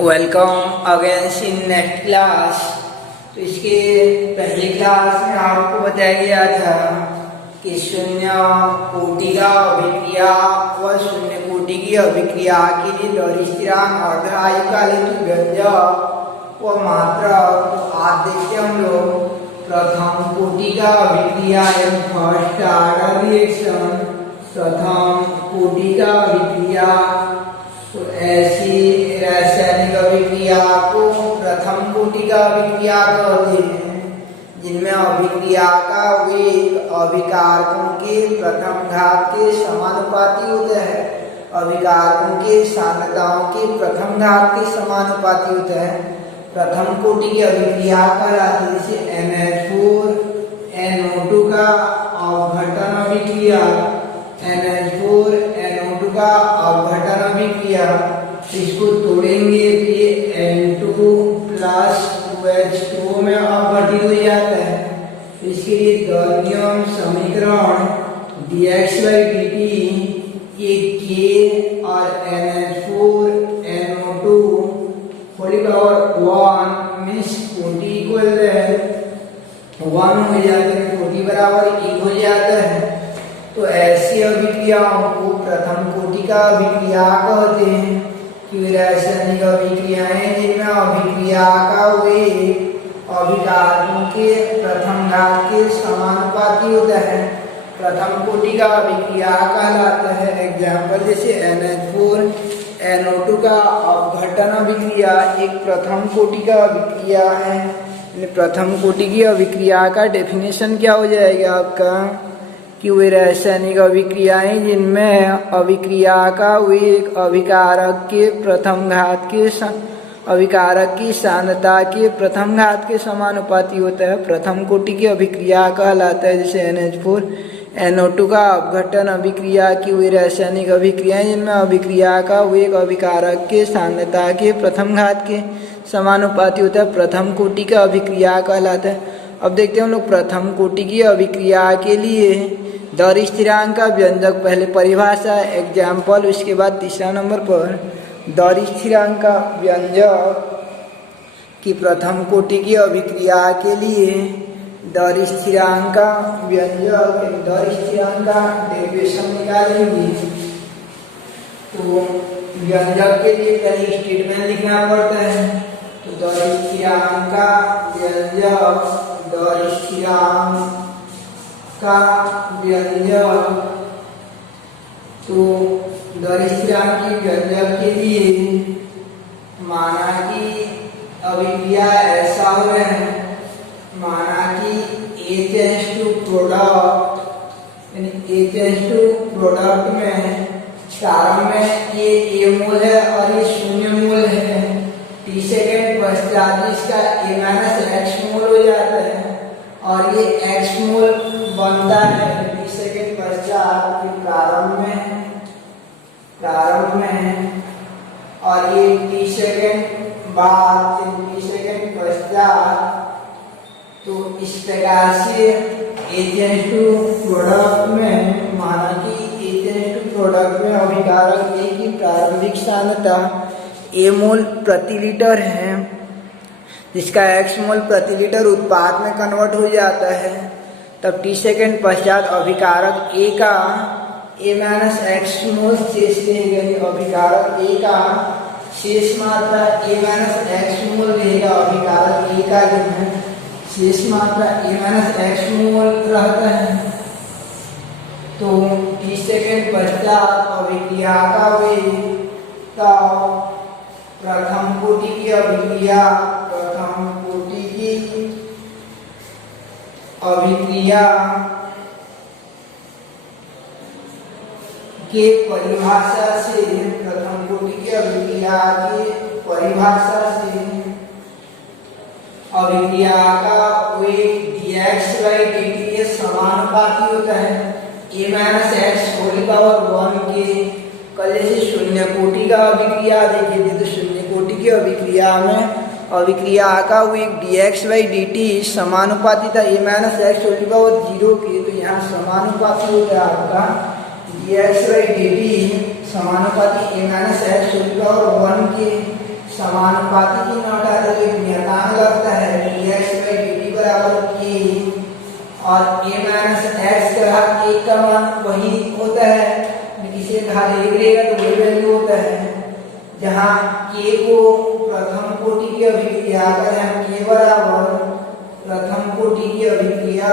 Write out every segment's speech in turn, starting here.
Welcome again in next class. तो इसके पहली क्लास में आपको बताया गया था कि शून्य कोटि का अभिक्रिया व शून्य कोटि की अभिक्रिया के लिए लहरी स्थिरांक अर्धआयुकालिक व्यंजक व मात्रक। तो आज देखते हम लोग प्रथम कोटि का अभिक्रिया एवं फर्स्ट ऑर्डर रिएक्शन। प्रथम कोटि का अभिक्रिया, तो ऐसी रासायनिक अभिक्रिया को प्रथम कोटि का अभिक्रिया कहते हैं जिनमें अभिक्रिया का वेग अभिकारकों के प्रथम घात के समानुपाती होता है। अभिकारकों के सांद्रताओं के प्रथम घात के समानुपाती होता है। प्रथम कोटि की अभिक्रिया कहलाती है जैसे NH4NO2 का अपघटन अभिक्रिया। NH4NO2 का अपघटन अभिक्रिया, इसको तोड़ेंगे तो ये N2 प्लस 2H2 में अपघटित हो जाता है। इसके लिए द्रव्यमान समीकरण dx/dt ये K और NH4NO2 होल पावर 1 मीन्स कोटि इक्वल 1 हो जाता है, कोटि बराबर 1 हो जाता है। तो ऐसी अभिक्रियाओं को प्रथम कोटि का अभिक्रिया कहते हैं। कि रासायनिक अभिक्रियाएं जिनमें अभिक्रिया का वेग अभिकारकों के प्रथम घात के समानुपाती होता है, प्रथम कोटि का अभिक्रिया कहलाता है। एग्जाम्पल जैसे NH4NO2 का अपघटन अभिक्रिया एक प्रथम कोटि का अभिक्रिया है। प्रथम कोटि की अभिक्रिया का डेफिनेशन क्या हो जाएगा आपका कि वे रासायनिक अभिक्रियाएं जिनमें अभिक्रिया का वेग अभिकारक के प्रथम घात के अभिकारक की सांद्रता के प्रथम घात के समानुपाती होता है, प्रथम कोटि की अभिक्रिया कहलाता है। जैसे NH4NO2 का अपघटन अभिक्रिया की वे रासायनिक अभिक्रियाएं जिनमें अभिक्रिया का वेग अभिकारक के सांद्रता के प्रथम घात के समानुपाती होता है, प्रथम कोटि का अभिक्रिया कहलाता है। अब देखते हैं हम लोग प्रथम कोटि की अभिक्रिया के लिए दर स्थिरांक का व्यंजक। पहले परिभाषा एग्जाम्पल, उसके बाद तीसरा नंबर पर दर स्थिरांक का व्यंजक कि प्रथम कोटि की अभिक्रिया के लिए दर स्थिरांक का व्यंजक, दर स्थिरांक का डेरिवेशन निकालेंगे। तो व्यंजक के लिए पहले स्टेटमेंट लिखना पड़ता है। तो दर स्थिरांक का व्यंजक, दर स्थिरांक का व्यंजक, तो दर स्थिरांक के व्यंजक के लिए माना कि अभिक्रिया ऐसा हो रहा है, माना कि H प्रोडक्ट, यानी H प्रोडक्ट में प्रारंभ में ये A मोल है और ये 0 मोल है। T सेकेंड पश्चात इसका A-X मोल हो जाता है और ये X मोल बनता है T सेकेंड पश्चात प्रारंभ में और ये T सेकेंड बाद, T सेकेंड पश्चात। तो इस प्रकार से H2 प्रोडक्ट में माना कि H2 प्रोडक्ट में अभिकारक A की प्रारंभिक सांद्रता A मोल प्रति लीटर है, जिसका X मोल प्रति लीटर उत्पाद में कन्वर्ट हो जाता है। तब T सेकेंड पश्चात अभिकारक A का A-X मोल शेष रहेगा, यानी अभिकारक A का शेष मात्रा A-X मोल रहेगा। अभिकारक A का जो है शेष मात्रा A-X मोल रहता है। तो T सेकेंड पश्चात अभिक्रिया का वेग, तब प्रथम कोटि की अभिक्रिया, प्रथम कोटि की अभिक्रिया के परिभाषा से, प्रथम कोटि की अभिक्रिया के परिभाषा से अभिक्रिया का वेग dx/dt के समानुपाती होता है A-X होल पावर 1 के। कल जैसे शून्य कोटि का अभिक्रिया देखे थे, तो शून्य कोटि की अभिक्रिया में अभिक्रिया का वेग dx/dt समानुपाती था A-X होल पावर 0 के। तो यहाँ समानुपाती होता है आपका dx/dt समानुपाती A-X होल पावर 1 के। समानुपाती चिन्ह हटा दो, एक नियतांक लगता है dx/dt बराबर k, और a माइनस एक्स का एक का मान वही होता है, किसी घात एक रहेगा तो वही वैल्यू होता है। जहाँ k को प्रथम कोटि की अभिक्रिया अगर हम k बराबर प्रथम कोटि की अभिक्रिया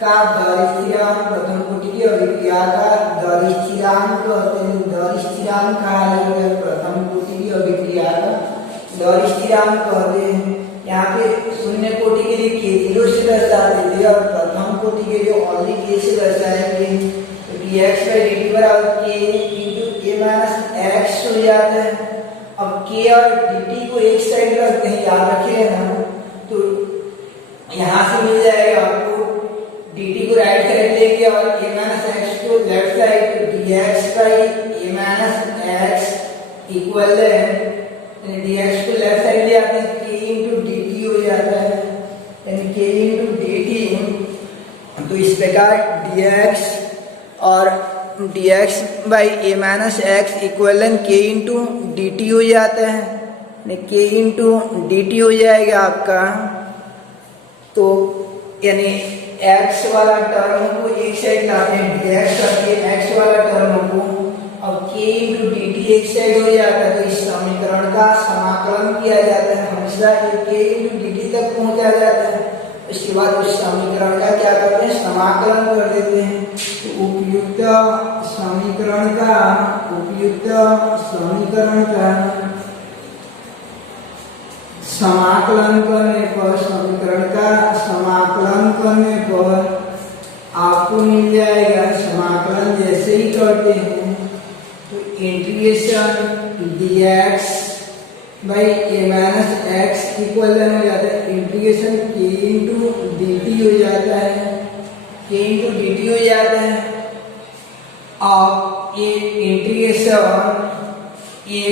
का दर स्थिरांक, प्रथम कोटि की अभिक्रिया का दर स्थिरांक कहते हैं, दर स्थिरांक कहा जाता है, प्रथम कोटि की अभिक्रिया का दर स्थिरांक कहते हैं। यहाँ पे शून्य कोटि के लिए k0 से दर्शाते थे और प्रथम कोटि के लिए ओनली k से दर्शाएंगे, तो dx/dt बराबर k into a minus x हो जाता है। अब k और dt को एक साइड रखते हैं, याद रखिएगा ना, तो यहाँ से मिल जाएगा आपको dt को राइट साइड लेके और a माइनस एक्स को लेफ्ट साइड, तो dx/a माइनस एक्स इक्वल है, dx को लेफ्ट साइड ले आते हैं k इंटू dt हो जाता है, यानी k इंटू dt। तो इस प्रकार dx और dx/a minus x equal k into dt हो जाता है, यानी k इंटू dt हो जाएगा आपका। तो यानी x वाला टर्म को एक साइड लाते हैं, dx करके x वाला टर्म को, अब k इंटू dt एक साइड हो जाता है, तो इस समीकरण का समाकलन किया जाता है, हमेशा k इंटू dt तक पहुंचा जाता है। उसके बाद उस समीकरण का क्या करते हैं, समाकलन कर देते हैं। तो उपयुक्त समीकरण का समाकलन करने पर, समीकरण का समाकलन करने पर आपको मिल जाएगा, समाकलन जैसे ही करते हैं तो integration dx by a minus x equal हो जाता है, इंटीग्रेशन k इंटू dt हो जाता है, k इंटू dt हो जाता है। और ये इंटीग्रेशन ये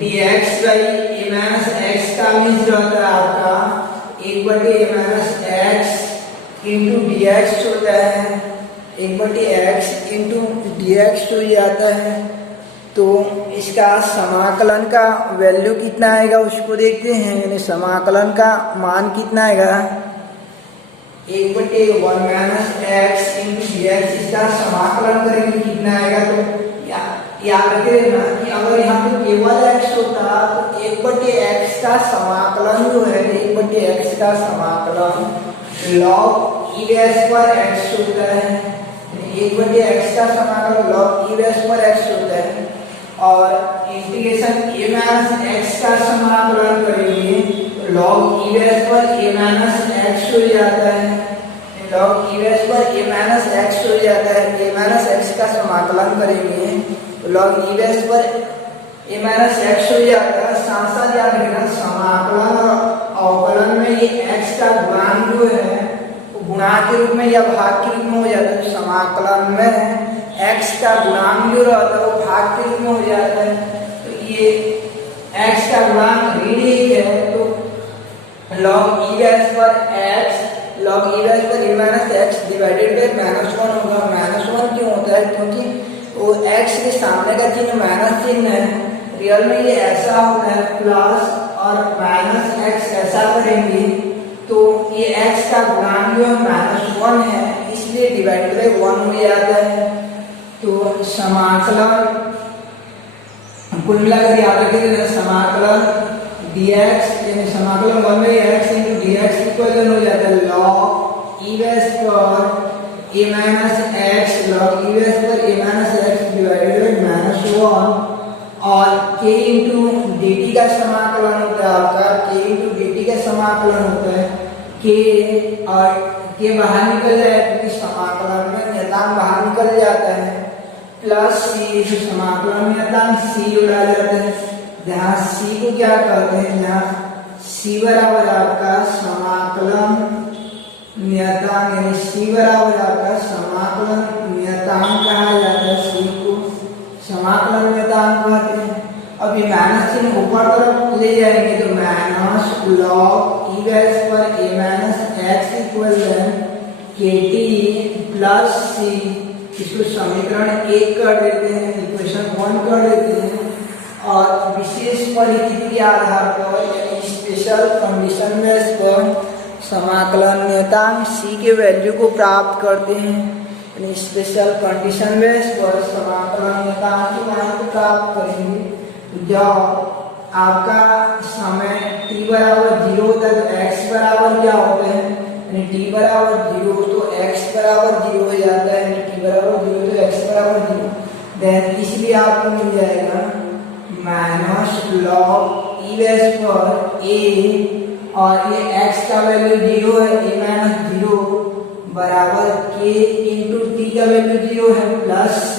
dx by a minus x का मीन्स रहता है आपका 1/a minus x into dx होता है, 1/x इंटू dx हो जाता है। तो इसका समाकलन का वैल्यू कितना आएगा उसको देखते हैं, यानी समाकलन का मान कितना आएगा, 1/1 माइनस एक्स इंटू dx, इसका समाकलन करेंगे कितना आएगा। तो याद रखिए ना कि अगर यहाँ पे केवल x होता तो 1/x का समाकलन जो है, 1/x का समाकलन log e रेज़ पर x होता है, 1/x का समाकलन log e रेज़ पर x होता है। और इंटीग्रेशन a माइनस एक्स का समाकलन करेंगे तो log e रेज़ पर a माइनस एक्स हो जाता है, log e रेज़ पर a माइनस एक्स हो जाता है। a माइनस एक्स का समाकलन करेंगे तो log e रेज़ पर a माइनस एक्स हो जाता है। साथ साथ याद रखना समाकलन और अवकलन में ये x का गुणांक जो है वो गुणांक के रूप में या भाग के रूप में हो जाता है। समाकलन में x का गुणांक जो रहता है वो भाग के रूप में हो जाता है, तो ये x का गुणांक ऋण 1 है, तो log e रेज़ पर x, log e रेज़ पर a minus x divided by -1 होगा। -1 क्यों होता है, क्योंकि वो x के सामने का चिन्ह माइनस चिन्ह है, रियल में ये ऐसा होता है, प्लस और माइनस x ऐसा करेंगे तो ये x का गुणांक जो है -1 है, इसलिए डिवाइडेड बाय 1 हो जाता है। तो समाकलन कुल मिलाकर याद रखिए, समाकलन dx यानी समाकलन 1/x इंटू dx इक्वल हो जाता है log e रेज़ पर a minus x, log e raise पर a minus x divided by -1, और k इंटू dt का समाकलन होता है आपका, k इंटू dt का समाकलन होता है, k और k बाहर निकल जाए क्योंकि समाकलन में नियतांक बाहर निकल जाता है, प्लस c, जो समाकलन में नियतांक c जोड़ा जाता है, जहाँ c को क्या कहते हैं, जहाँ c बराबर आपका समाकलन नियतांक, यानी c बराबर आपका समाकलन नियतांक कहा जाता है, c को समाकलन नियतांक कहते हैं। अब ये माइनस चिन्ह ऊपर तरफ ले जाएंगे तो माइनस log e रेज़ पर a माइनस एक्स इक्वल है KT प्लस C, इसको समीकरण 1 कर देते हैं, इक्वेशन 1 कर देते हैं और विशेष परिस्थिति के आधार पर यानी स्पेशल कंडीशन बेस पर समाकलन नियतांक C के वैल्यू को प्राप्त करते हैं। यानी स्पेशल कंडीशन बेस पर समाकलन नियतांक की मान को प्राप्त करेंगे। तो जब आपका समय t बराबर 0 होता है तो x बराबर क्या होता है, यानी t बराबर 0 तो x बराबर 0 हो जाता है, यानी t बराबर 0 तो x बराबर 0, देन इसलिए आपको मिल जाएगा माइनस लॉग ई बेस पर a और ये x का वैल्यू 0 है, a माइनस 0 बराबर k इंटू t का वैल्यू 0 है प्लस c,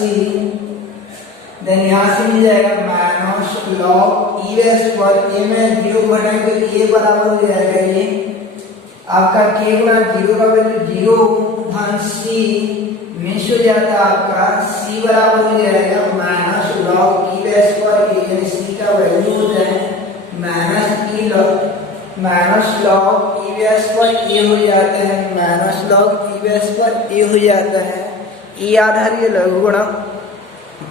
देन यहाँ से मिल जाएगा माइनस लॉग ई बेस पर a में 0 घटाएंगे तो a बराबर हो जाएगा ये आपका k गुणा 0 का वैल्यू 0 धन c मिस हो जाता है आपका c बराबर हो जाएगा माइनस लॉग ई बेस पर a, यानी c का वैल्यू होता है माइनस लॉग ई बेस पर a हो जाता है, माइनस लॉग ई बेस पर a हो जाता है, e आधारीय लघुगुणक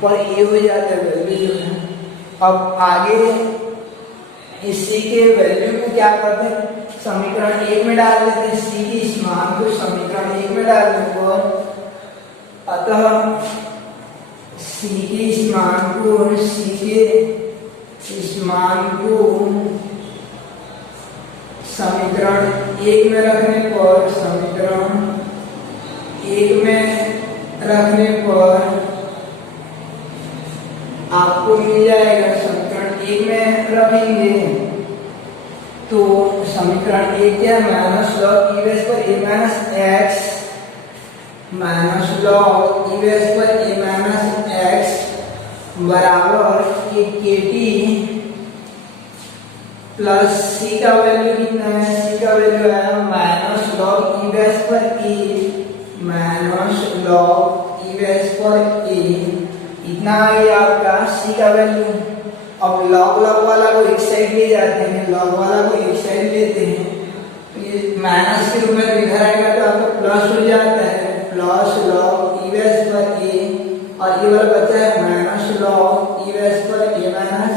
पर a हो जाता है वैल्यू जो है। अब आगे इसी के वैल्यू को क्या करते हैं, समीकरण 1 में डाल देते हैं, c के इस मान को समीकरण 1 में डालने पर अतः c के इस मान को समीकरण 1 में रखने पर आपको मिल जाएगा, समीकरण 1 में रखेंगे तो समीकरण 1 क्या है, माइनस लॉग ई बेस पर a minus x, minus log E base पर a माइनस x बराबर KT प्लस c का वैल्यू कितना है, c का वैल्यू है माइनस लॉग ई बेस पर a, minus log E base पर a, इतना है आपका c का वैल्यू। अब लॉग वाला को एक साइड ले जाते हैं, लॉग वाला को एक साइड लेते हैं तो ये माइनस के रूप में इधर आएगा तो आपका प्लस हो जाता है, प्लस लॉग ई बेस पर a और ये वाला बचा है माइनस लॉग ई बेस पर a माइनस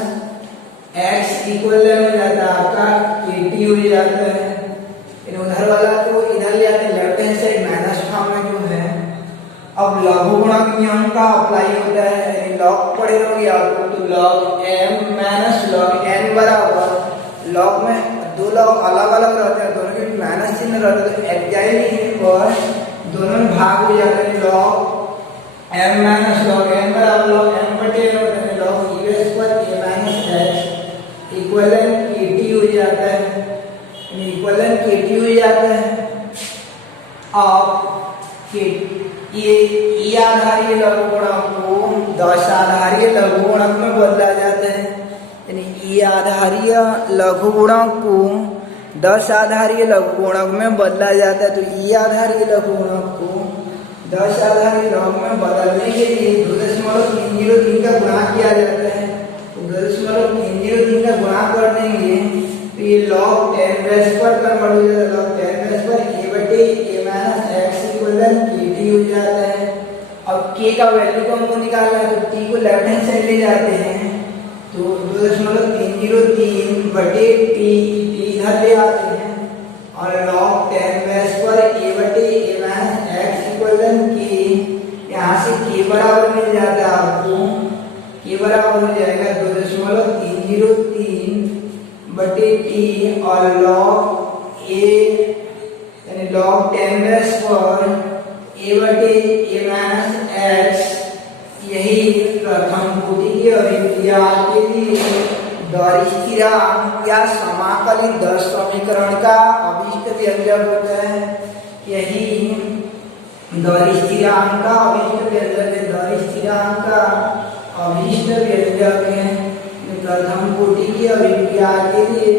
x इक्वल हो जाता है आपका KT हो जाता है। उधर वाला को इधर ले आते हैं left hand side minus form में जो है। अब लघुगुणक नियम का अप्लाई होता है, यानी लॉग पढ़े रहोगे आपको तो log m minus log n बराबर, लॉग में दो लॉग अलग अलग रहते हैं, दोनों के माइनस चिन्ह रहता है तो एग्जैक्टली पर दोनों में भाग हो जाता है, log m minus log n बराबर लॉग m बटे n लॉग ई बेस पर a minus x equivalent KT हो जाता है, इक्वलेंट KT हो जाता है। अब ये ई आधारीय लघुगुणक को 10 आधारीय लघुगुणक में बदला जाता है, यानी ई आधारीय लघुगुणक को 10 आधारीय लघुगुणक में बदला जाता है। तो ई आधारीय लघुगुणक को 10 आधारीय लघुगुणक में बदलने के लिए 2.303 का गुणा किया जाता है। तो 2.303 का गुणा कर देंगे तो ये log 10 बेस पर कन्वर्ट हो जाता है, log 10 बेस पर a बटे a minus x equal KT हो जाता है। अब k का वैल्यू को हमको निकालना है तो t को लेफ्ट हैंड साइड ले जाते हैं तो 2.303 बटे t इधर ले आते हैं और log 10 बेस पर a बटे a minus x equal k, यहाँ से k बराबर मिल जाता है आपको, k बराबर हो जाएगा 2.303 बटे t और log a यानी log 10 बेस पर a बटे a माइनस x, यही प्रथम कोटि की अभिक्रिया के लिए दर स्थिरांक या समाकलित दर समीकरण का अभिष्ट व्यंजक होता है। यही दर स्थिरांक का अभिष्ट व्यंजक है, दर स्थिरांक का अभिष्ट व्यंजक है। प्रथम कोटि की अभिक्रिया के लिए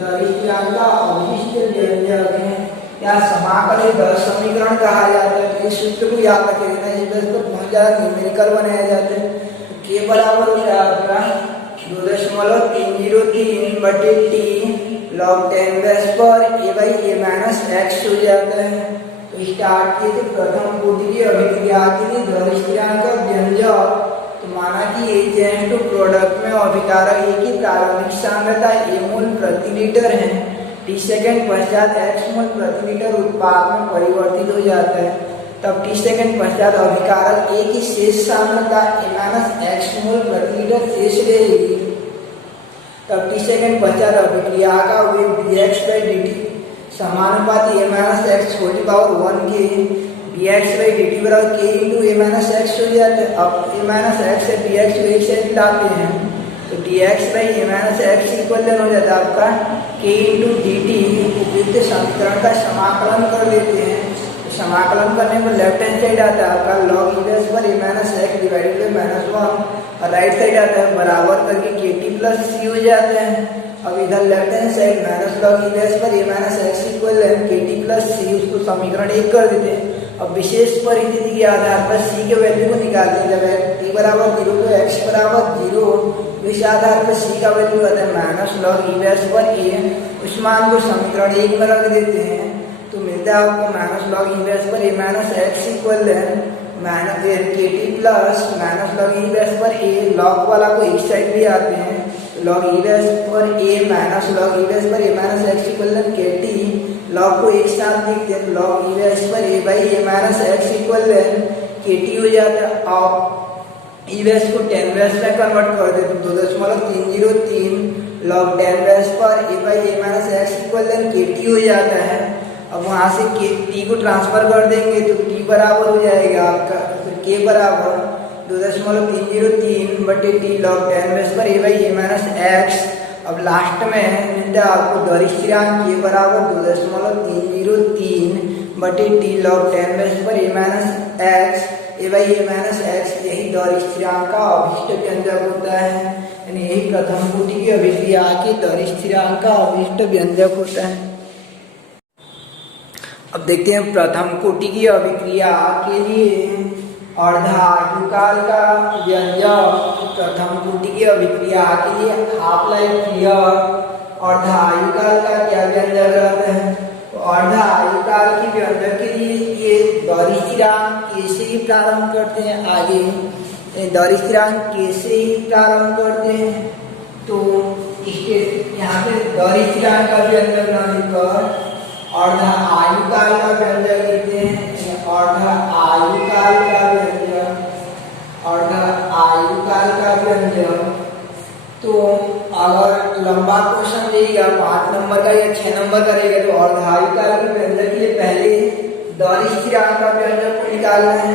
दर स्थिरांक का अभिष्ट व्यंजक है या समाकलित दर समीकरण कहा जाता है। तो इस सूत्र को याद रखें, इस बेस पर बहुत ज्यादा न्यूमेरिकल बनाया जाता है। तो k बराबर होता है आपका 2.303 बटे t log 10 बेस पर a by a minus x हो जाता है। तो स्टार्ट किए थे प्रथम कोटि की अभिक्रिया के लिए दर स्थिरांक व्यंजक। तो माना कि एजेंट प्रोडक्ट में अभिकारक ए की प्रारंभिक सांद्रता ए मोल प्रति लीटर है, टी सेकंड पश्चात एक्स मोल प्रति लीटर उत्पाद में परिवर्तित हो जाता है, तब टी सेकंड पश्चात अभिकारक ए की शेष सांद्रता ए माइनस एक्स मोल प्रति लीटर शेष रहेगी। तब टी सेकंड पश्चात अभिक्रिया का वेग dx by dt समानुपाती ए माइनस एक्स होल पावर 1 के dx by dt बराबर k इंटू ए माइनस एक्स हो जाता है। अब ए माइनस एक्स से dx को एक साइड लाते हैं तो dx by A minus x equal हो जाता है आपका k इंटू dt। उपयुक्त समीकरण का समाकलन कर देते हैं, तो समाकलन करने पर लेफ्ट हैंड साइड आता है आपका log इनवर्स पर a minus x divided by minus 1, और राइट साइड आता है बराबर करके kt प्लस c हो जाता है। अब इधर left hand side minus log inverse पर ए माइनस एक्स इक्वल है kt प्लस c, उसको समीकरण 1 कर देते हैं। अब विशेष परिस्थिति के आधार पर c के वैल्यू को निकालते हैं, जब t बराबर 0 तो x बराबर 0, तो इस आधार पर c का वैल्यू आता है माइनस लॉग इनवर्स पर a, उस मान को समीकरण 1 में रख देते हैं तो मिलता है आपको माइनस लॉग इनवर्स पर ए माइनस एक्स इक्वल है minus kt plus minus log inverse पर a, लॉग वाला को एक साइड भी आते हैं लॉग इनवर्स पर a माइनस लॉग इनवर्स पर a माइनस एक्स इक्वल है kt, लॉग को एक साथ लिखते हैं लॉग इनवर्स पर a by a minus x equal है kt हो जाता है। अब इनवर्स को टेन वर्स में कन्वर्ट कर देते हैं 2.303 लॉग टेन वर्स पर a by a minus x equal है kt हो जाता है। अब वहां से t को ट्रांसफर कर देंगे तो t बराबर हो जाएगा आपका k बराबर 2.303 बटे टी लॉग टेन वर्स पर a by a minus x. अब लास्ट में मिलता है आपको दर स्थिरांक k बराबर 2.303 बटे टी लॉग टेन वर्स पर a minus x a by a minus x. यही दर स्थिरांक का अभिष्ट व्यंजक होता है, यानी यही प्रथम कोटि की अभिक्रिया के दर स्थिरांक का अभिष्ट व्यंजक होता है। अब देखते हैं प्रथम कोटि की अभिक्रिया के लिए अर्धायुकाल का व्यंजक। प्रथम कोटि की अभिक्रिया के लिए हाफ लाइफ पीरियड अर्धायुकाल का क्या व्यंजक रहता है, तो अर्धायुकाल की व्यंजक के लिए ये दर स्थिरांक k से ही प्रारंभ करते हैं, आगे दर स्थिरांक k से ही प्रारंभ करते हैं। तो इसके यहाँ पे दर स्थिरांक का व्यंजक न लिखकर अर्धा आयुकाल का व्यंजक लिखते हैं, अर्धा आयुकाल का व्यंजक, अर्धा आयुकाल का व्यंजक। तो अगर लंबा क्वेश्चन देगा 5 नंबर का या 6 नंबर का रहेगा तो अर्धा आयुकाल के व्यंजक के लिए पहले दर स्थिरांक का व्यंजक को निकालना है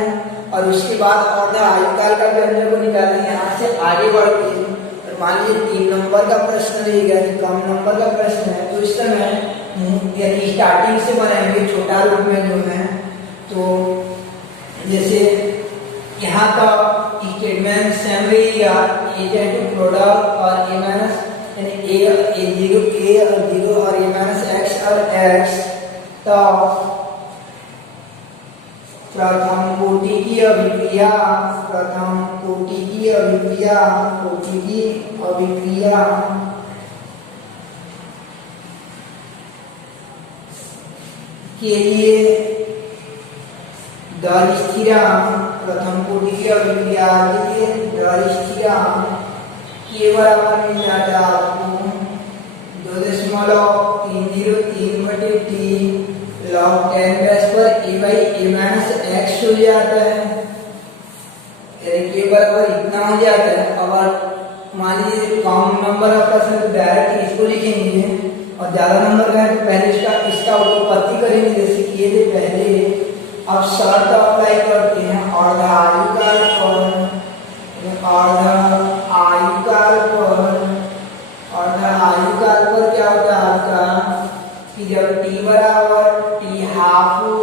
और उसके बाद अर्धा आयुकाल का व्यंजक को निकालना है। यहाँ से आगे बढ़ते हैं और मान लीजिए 3 नंबर का प्रश्न रहेगा, कम नंबर का प्रश्न है, तो इस समय यानी स्टार्टिंग से बनाएंगे छोटा रूप में जो है। तो जैसे यहाँ का स्टेटमेंट सेम रहेगा एजेंट प्रोडक्ट और ए माइनस यानी ए जीरो और ए माइनस एक्स और एक्स। तो प्रथम कोटि की अभिक्रिया, प्रथम कोटि की अभिक्रिया, कोटि की अभिक्रिया के लिए दर स्थिरांक, प्रथम कोटि की अभिक्रिया के लिए दर स्थिरांक के बराबर मिल जाता है आपको 2.303 बटे टी लॉग टेन बेस पर ए बाई ए माइनस एक्स हो जाता है, के बराबर इतना हो जाता है। अब मान लीजिए कम नंबर का प्रश्न तो डायरेक्ट इसको लिखेंगे और ज्यादा नंबर का है तो पहले इसका उत्पत्ति करेंगे, जैसे किए थे पहले। अब शर्त अप्लाई करते हैं अर्धा आयुकाल पर, अर्धा आयुकाल पर, अर्धा आयुकाल पर क्या होता है आपका कि जब t बराबर t हाफ हो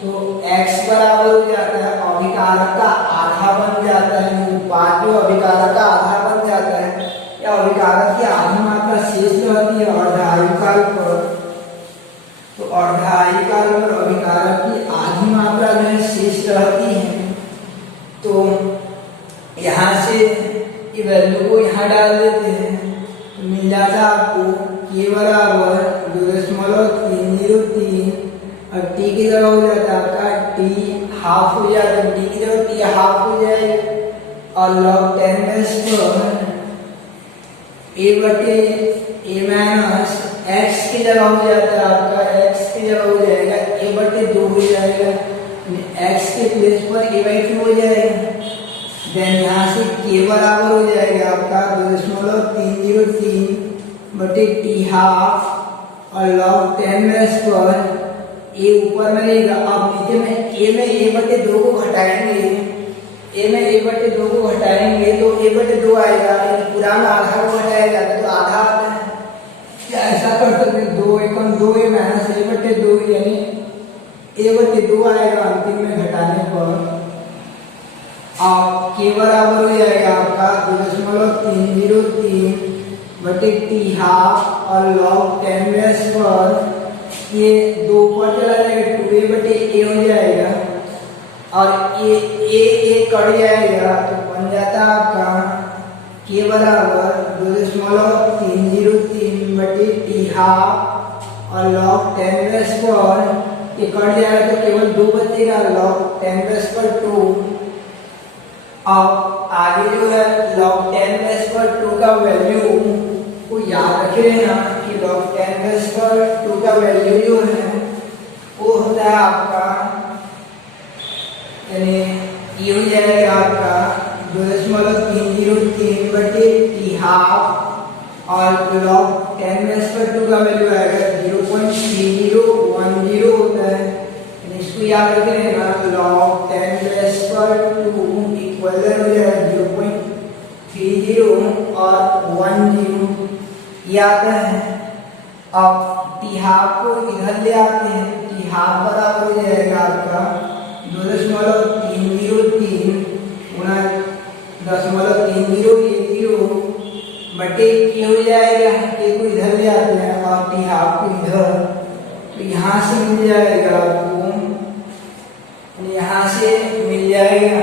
तो x बराबर हो जाता है अभिकारक का आधा बन जाता है, उत्पाद जो अभिकारक का आधा बन जाता है या अभिकारक की आधी मात्रा शेष रहती है अर्धा आयुकाल पर। तो अर्धा आयुकाल पर अभिकारक की आधी मात्रा जो है शेष रहती है। तो यहाँ से ये वैल्यू को यहाँ डाल देते हैं तो मिल जाता है आपको k बराबर 2.303 और t की जगह हो जाता है आपका टी हाफ हो जाता है, टी की जगह टी हाफ हो जाएगा और log 10 रेस पर ए बटे ए माइनस एक्स की जगह हो जाता है आपका, एक्स की जगह हो जाएगा ए बटे 2 हो जाएगा, एक्स के प्लेस पर ए बाई 2 हो जाएगा। देन यहाँ से के बराबर हो जाएगा आपका 2.303 बटे टी हाफ और log 10 रेस पर ए ऊपर में रहेगा। अब नीचे में ए बटे 2 को घटाएंगे, ए में ए बटे 2 को घटाएंगे तो ए बटे 2 आएगा, पूरा में आधा को घटाया जाता है तो आधा आता है। क्या ऐसा कर सकते हैं 2 एकम 2 ए माइनस ए बटे 2 यानी ए बटे 2 आएगा अंतिम में घटाने पर। अब के बराबर हो जाएगा आपका 2.303 बटे टी हाफ और log 10 रेस पर ये 2 पर चला जाएगा 2a बटे a हो जाएगा और ए कट जाएगा तो बन जाता है आपका के बराबर 2.303 बटे टी हाफ और log 10 रेस पर ये कट जाएगा तो केवल 2 बचेगा log 10 रेस पर 2। अब आगे जो है log 10 रेस पर 2 का वैल्यू को याद रख लेना कि log 10 रेस पर 2 का वैल्यू जो है वो होता है आपका यानी ये हो जाएगा आपका 2.303 बटे टी हाफ और log 10 रेस पर 2 का वैल्यू आएगा 0.3010 होता है। इसको याद रख लेना log 10 रेस पर 2 इक्वल हो जाएगा 0.30 और 10 ये आता है। अब टी हाफ को इधर ले आते हैं, टी हाफ बराबर हो जाएगा आपका 2.303 गुणा 0.3010 बटे के हो जाएगा, के को इधर ले आते हैं और टी हाफ को इधर, तो यहाँ से मिल जाएगा आपको, यहाँ से मिल जाएगा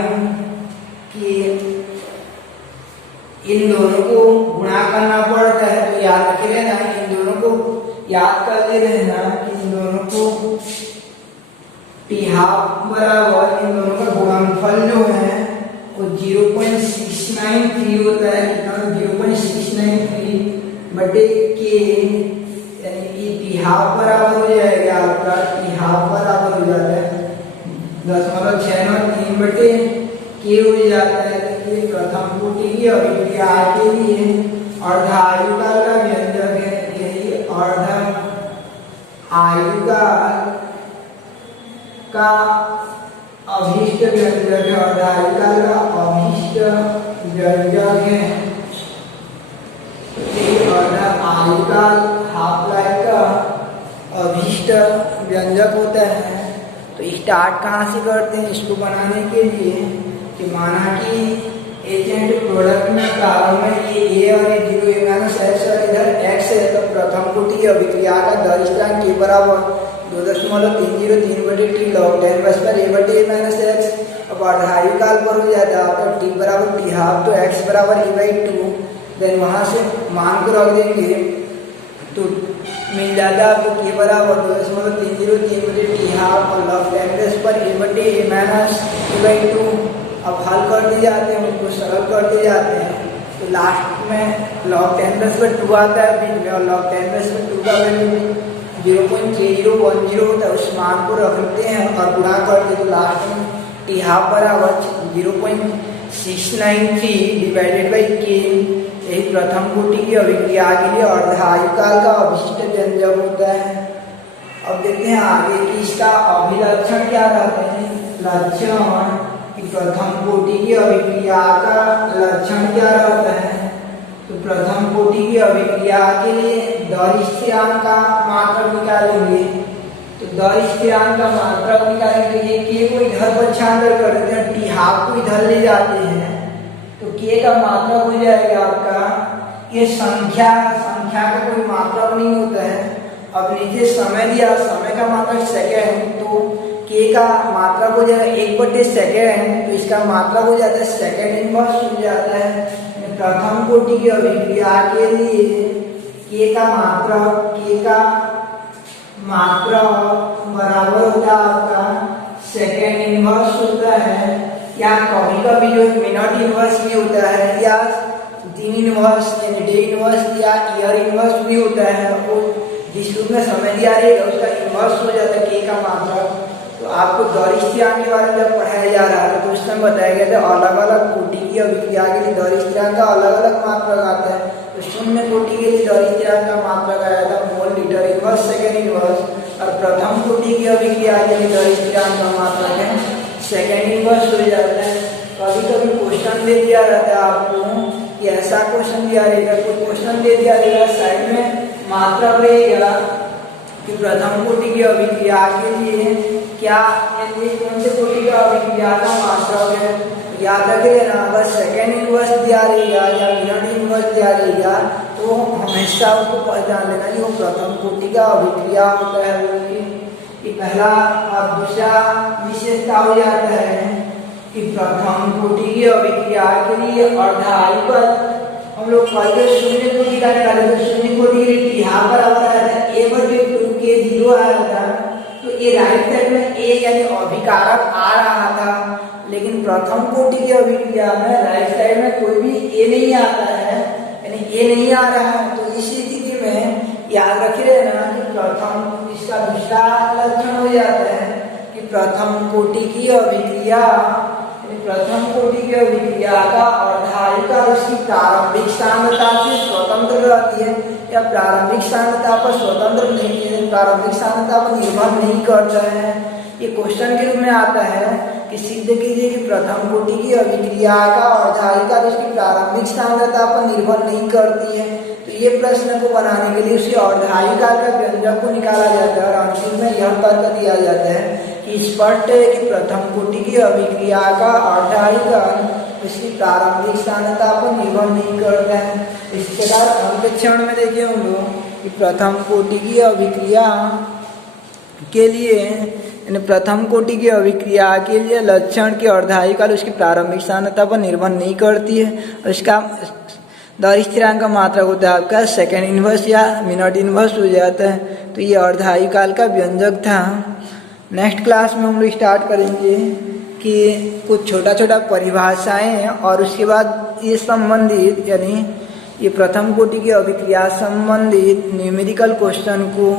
कि इन दोनों को गुणा करना पड़ता है तो याद रखे रहना, इन दोनों को याद करते रहना कि इन दोनों को टी हाफ बराबर इन दोनों का गुणनफल जो है वो 0.693 होता है, कितना 0.693 बटे के यानी कि टी हाफ बराबर हो जाएगा आपका, टी हाफ बराबर हो जाता है 0.693 बटे के हो जाता है। ये प्रथम कोटि की अभिक्रिया के लिए अर्धायुकाल का व्यंजक है, यही अर्ध आयुकाल का अभिष्ट व्यंजक है, अर्धायुकाल का अभिष्ट व्यंजक है। अर्ध आयुकाल हाफ लाइफ का अभिष्ट व्यंजक होता है। तो स्टार्ट कहाँ से करते हैं इसको बनाने के लिए कि माना कि एजेंट प्रोडक्ट में प्रारंभ में ये ए और ये 0 ए माइनस एक्स और इधर एक्स है, तो प्रथम कोटि की अभिक्रिया का दर स्थिरांक के बराबर 2.303 बटे टी log 10 रेस पर ए बटे ए माइनस एक्स। अब अर्धायुकाल पर हो जाता है आपका टी बराबर टी हाफ तो एक्स बराबर ए बाई 2, देन वहाँ से मान को रख देंगे तो मिल जाता है आपको के बराबर 2.303 बटे टी हाफ और log 10 रेस पर ए बटे ए माइनस ए बाई 2। अब हल करते जाते हैं, उनको सरल करते जाते हैं तो लास्ट में log 10 रेस पर 2 आता है बीच में और log 10 रेस पर 2 का वैल्यू 0.3010 होता है, उस मान को रखते हैं और गुणा करते तो लास्ट में टी हाफ बराबर 0.693 डिवाइडेड बाई के, यही प्रथम कोटि की अभिक्रिया के लिए अर्धायुकाल का अभिष्ट व्यंजक होता है। अब देखते हैं आगे कि इसका अभिलक्षण क्या रहते हैं। लक्षण कि प्रथम कोटि की अभिक्रिया का लक्षण क्या रहता है, तो प्रथम कोटि की अभिक्रिया के लिए दर स्थिरांक का मात्रक निकालेंगे। तो दर स्थिरांक का मात्रक निकालने के लिए के को इधर पक्षांतर कर देते हैं, टी हाफ को इधर ले जाते हैं तो के का मात्रक हो जाएगा आपका, ये संख्या का कोई मात्रक नहीं होता है। अब नीचे समय दिया, समय का मात्रक सेकेंड, तो के का मात्रक हो जाएगा 1/सेकेंड, तो इसका मात्रक हो जाता है सेकेंड इनवर्स हो जाता है। प्रथम कोटि की अभिक्रिया के लिए के का मात्रक बराबर बराबर होता है आपका सेकेंड इनवर्स होता है, या कभी कभी जो मिनट इनवर्स भी होता है, या दिन इनवर्स यानी डे इनवर्स या ईयर इनवर्स भी होता है। वो जिस रूप में समय दिया रहेगा उसका इनवर्स हो जाता है के का मात्रा। तो आपको दौरी स्थिरांक के बारे में जब पढ़ाया जा रहा था तो उस समय बताया गया था अलग अलग कोटि की अभिक्रिया के लिए दौरी स्थिरांक का अलग अलग मात्रक आता है। तो शून्य कोटि के लिए दौरी स्थिरांक का मात्रक आया था mole litre inverse second inverse, और प्रथम कोटि की अभिक्रिया के लिए दौरी स्थिरांक का मात्रक है सेकेंड इनवर्स हो जाता है। कभी कभी क्वेश्चन दे दिया रहता है आपको कि ऐसा क्वेश्चन दिया रहेगा, कोई क्वेश्चन दे दिया रहेगा साइड में मात्रक रहेगा कि प्रथम कोटि की अभिक्रिया के लिए क्या कौन से कोटि का अभिक्रिया का मात्रक है। याद रखिए ना, अगर सेकेंड इनवर्स दिया रहेगा या मिनट इनवर्स दिया रहेगा तो हमेशा उसको पहचान लेना कि वो प्रथम कोटि का अभिक्रिया होता है। कि पहला और दूसरा विशेषता हो जाता है कि प्रथम कोटि की अभिक्रिया के लिए अर्धायुगल हम लोग पहले शून्य कोटि का निकाले तो शून्य कोटि के लिए यहाँ बराबर आया था a बटे 2k0 आया था। तो ये राइट साइड में a यानी अभिकारक आ रहा था, लेकिन प्रथम कोटि की अभिक्रिया में राइट साइड में कोई भी a नहीं आता है, यानी a नहीं आ रहा है। तो इस स्थिति में याद रखिए ना कि प्रथम इसका दूसरा लक्षण हो जाता है कि प्रथम कोटि की अभिक्रिया प्रथम कोटि की अभिक्रिया का अर्धायुकाल उसकी प्रारंभिक सांद्रता से स्वतंत्र रहती है, या प्रारंभिक सांद्रता पर स्वतंत्र नहीं है, प्रारंभिक सांद्रता पर निर्भर नहीं करता है। ये क्वेश्चन के रूप में आता है कि सिद्ध कीजिए कि प्रथम कोटि की अभिक्रिया का अर्धायुकाल उसकी प्रारंभिक सांद्रता पर निर्भर नहीं करती है। तो ये प्रश्न को बनाने के लिए उसी अर्धायुकाल का व्यंजक को निकाला जाता है और अंतिम में यह तर्क दिया जाता है कि स्पष्ट है कि प्रथम कोटि की अभिक्रिया का अर्धायुकाल उसकी प्रारंभिक सांद्रता पर निर्भर नहीं करता है। इस प्रकार अंतरिक्षण में देखिए हम लोग कि प्रथम कोटि की अभिक्रिया के लिए प्रथम कोटि की अभिक्रिया के लिए लक्षण की अर्धायुकाल उसकी प्रारंभिक सांद्रता पर निर्भर नहीं करती है, और इसका दौरी स्थिरांक का मात्रक होता है आपका सेकेंड इनवर्स या मिनट इनवर्स हो जाता है। तो ये अर्धायुकाल का व्यंजक था। नेक्स्ट क्लास में हम लोग स्टार्ट करेंगे कि कुछ छोटा छोटा परिभाषाएं और उसके बाद ये संबंधित यानी ये प्रथम कोटि की अभिक्रिया संबंधित न्यूमेरिकल क्वेश्चन को